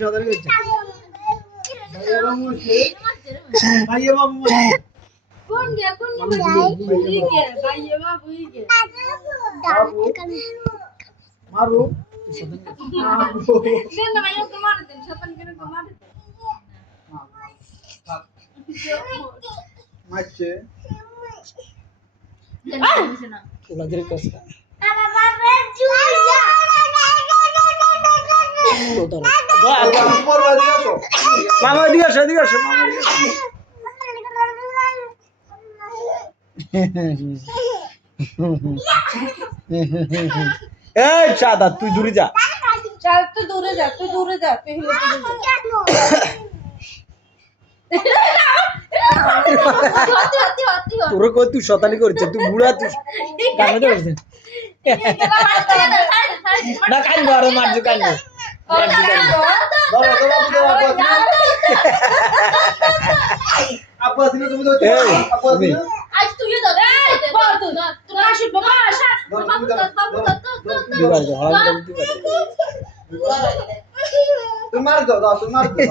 সাদারি করছে ভাইয়া বাবু কোন গে ঠিক है भाई बाबू ही के मारो देन ना भाई को मार दे शतन के को मार दे मारছে ना ওলা ধরে কষ্ট बाबा जुलिया মামা এদিকে আসো এদিকে আসো মামা এই চাঁদা তুই দূরে যা चल तू दूर जा तू हिले তোর কই তুই শতানি করছে তুই বুড়া তুই কানে ধরছিস না কান ধরে মারছো কান আপু আসিনা তুমি তো আপু আসিনা आज तू ये दो बाबा तू राशिद बाबा आशा बाबा দিবার দাও হলা দিবার তুমি মার দাও তুমি মার দাও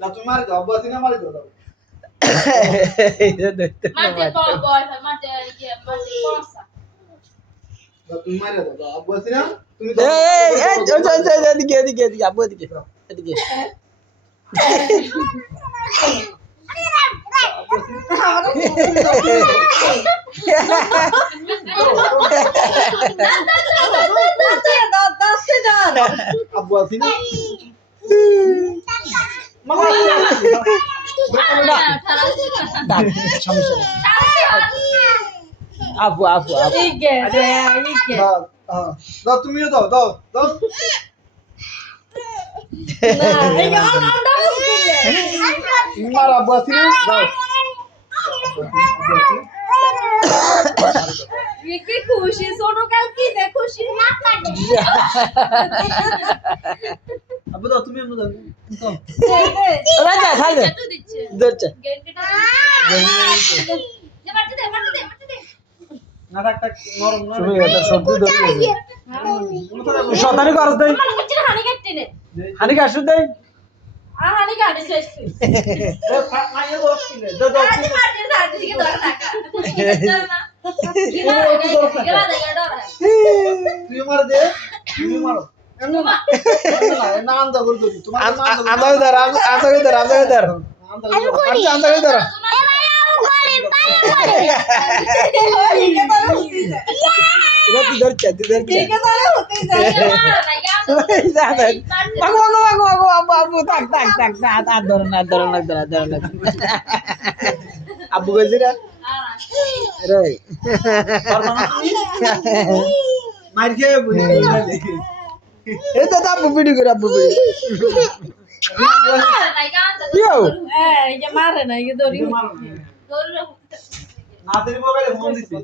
না তুমি মার দাও আপু আসিনা মার দাও এটা দেখতে না मारते बॉय मारते ये मारते कौनसा তুমি মার দাও আপু আসিনা তুমি এদিকে এদিকে এদিকে আপু এদিকে এদিকে আব্বু আসিনা মামা সমস্যা নেই আপু আপু আপু ठीक है দাও তুমিও দাও দাও দাও মার আব্বু আসিনা দাও ये की खुशी सोनू कल की दे खुशी ना काटे আব্বু দাও তুমি এমন দাও রাজা সাইদে तू দিচ্ছে ধরছে গেটটা যে মারতে দে না একটা নরম না তুমি এটা সবজি ধরে শতানি করছ দেই মুচি হানি কাটতে নে হানি কাটছ দেই হানি কাটে শেষ এ মাইয়া দোস কিলে দাও দাও আজ মারতে সাথে দিকে ধরে থাকা তুই মার দে তুমি মারো এমন না না আন্দা করে দিই তোমার আন্দা ধর আন্দা ধর আন্দা ধর আন্দা ধর এটা তুই ধরছে তুই ধরছে ठीक है सारे होते जाए মাগো মাগো মাগো আব্বু আব্বু তাক তাক তাক আর ধরো না ধরো না ধরো ধরো না আব্বু কইছিস রে রে মার খেয়ে বুঝি এই তো আব্বু ভিডিও করে আব্বু ভিডিও ये मारे ना ये दोरी না তেরি মোবাইলে ফোন দিছি